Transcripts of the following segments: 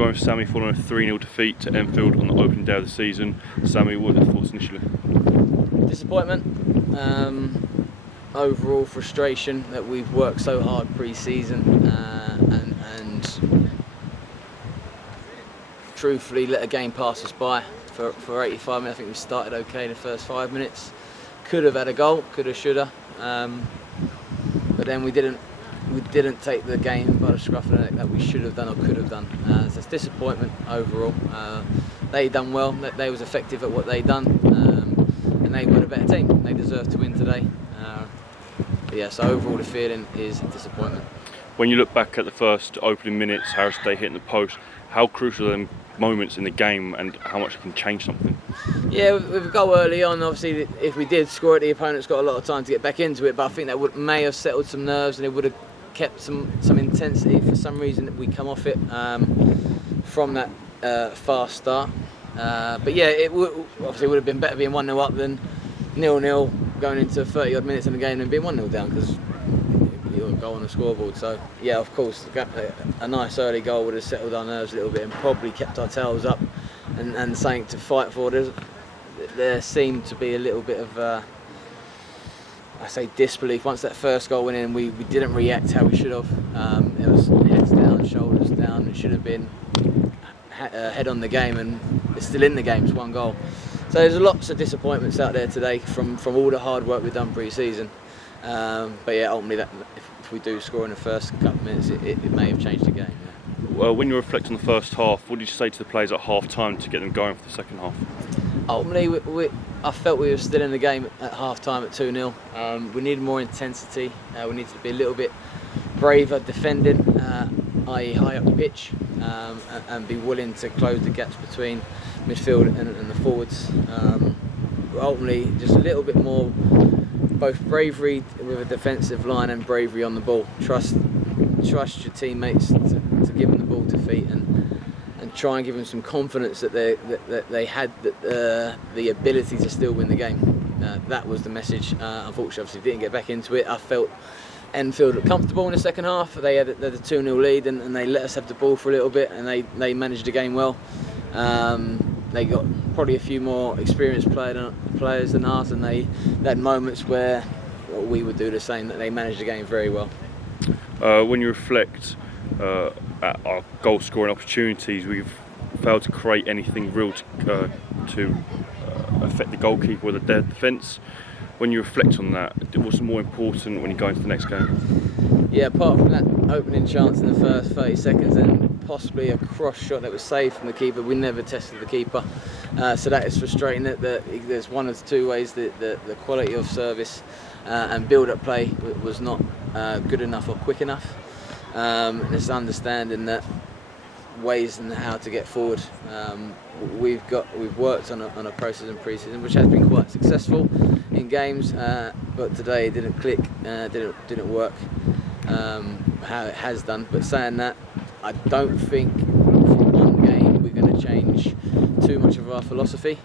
joined Sammy following a 3-0 defeat to Enfield on the opening day of the season. Sammy, what were your thoughts initially? Disappointment. Overall frustration that we've worked so hard pre-season and truthfully let a game pass us by for 85 minutes. I think we started okay in the first 5 minutes. Could have had a goal, coulda, shoulda, but then we didn't take the game by the scruff of the neck that we should have done or could have done. So it's disappointment overall. They done well. They was effective at what they done, and they were a better team. They deserved to win today. But yeah, so overall the feeling is disappointment. When you look back at the first opening minutes, Harris Day hitting the post, how crucial are them moments in the game and how much it can change something? Yeah, with a goal early on, obviously if we did score it, the opponent's got a lot of time to get back into it, but I think that may have settled some nerves and it would have kept some intensity. For some reason we come off it from that fast start. But yeah, it obviously would have been better being 1-0 up than 0-0 going into 30 odd minutes in the game and being 1-0 down, because you'll go on the scoreboard. So yeah, of course a nice early goal would have settled our nerves a little bit and probably kept our tails up and something to fight for. There seemed to be a little bit of I say disbelief. Once that first goal went in, we didn't react how we should have. It was heads down, shoulders down. It should have been head on the game, and it's still in the game. It's 1 goal. So there's lots of disappointments out there today from all the hard work we've done pre-season. But yeah, ultimately, if we do score in the first couple of minutes, it may have changed the game. Yeah. Well, when you reflect on the first half, what did you say to the players at half-time to get them going for the second half? Ultimately, I felt we were still in the game at half-time at 2-0. We needed more intensity. We needed to be a little bit braver defending, i.e. high up the pitch, and be willing to close the gaps between midfield and the forwards. Ultimately, just a little bit more, both bravery with a defensive line and bravery on the ball. Trust your teammates to give them the ball to feet and try and give them some confidence that they had the ability to still win the game. That was the message. Unfortunately, obviously didn't get back into it. I felt Enfield looked comfortable in the second half. They had a 2-0 lead and they let us have the ball for a little bit, and they managed the game well. They got probably a few more experienced players than us, and they had moments where we would do the same, that they managed the game very well. When you reflect at our goal scoring opportunities, we've failed to create anything real to affect the goalkeeper or the defence. When you reflect on that, what's more important when you go into the next game? Yeah, apart from that opening chance in the first 30 seconds and possibly a cross shot that was saved from the keeper, we never tested the keeper. So that is frustrating. That there's one of the two ways that the quality of service and build-up play was not good enough or quick enough. And it's understanding that ways and how to get forward. We've worked on a process in pre-season which has been quite successful in games, but today it didn't click, didn't work how it has done. But saying that, I don't think from one game we're going to change too much of our philosophy.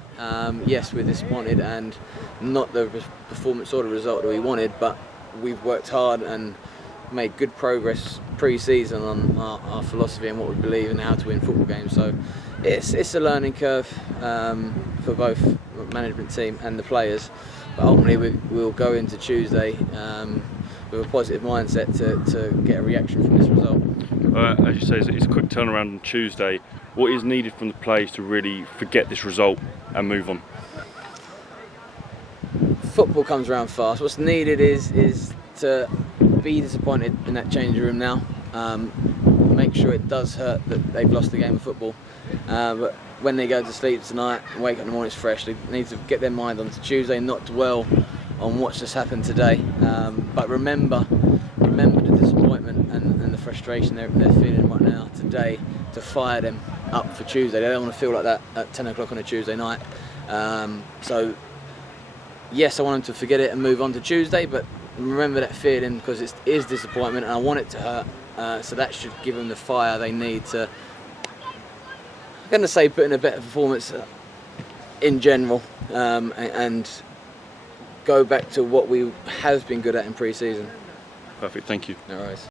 Yes, we're disappointed and not the performance or the result that we wanted, but we've worked hard and made good progress pre-season on our philosophy and what we believe in how to win football games. So it's a learning curve for both the management team and the players, but ultimately we'll go into Tuesday with a positive mindset to get a reaction from this result. As you say, it's a quick turnaround on Tuesday. What is needed from the players to really forget this result and move on? Football comes around fast. What's needed is to be disappointed in that changing room now. Make sure it does hurt that they've lost the game of football. But when they go to sleep tonight and wake up in the morning fresh, they need to get their mind onto Tuesday and not dwell on what's just happened today. But remember the disappointment and the frustration they're feeling right now today, to fire them up for Tuesday. They don't want to feel like that at 10 o'clock on a Tuesday night. So yes, I want them to forget it and move on to Tuesday, but remember that feeling, because it is disappointment and I want it to hurt. So that should give them the fire they need to, I'm going to say, put in a better performance in general, and go back to what we have been good at in pre-season. Perfect, thank you. No worries.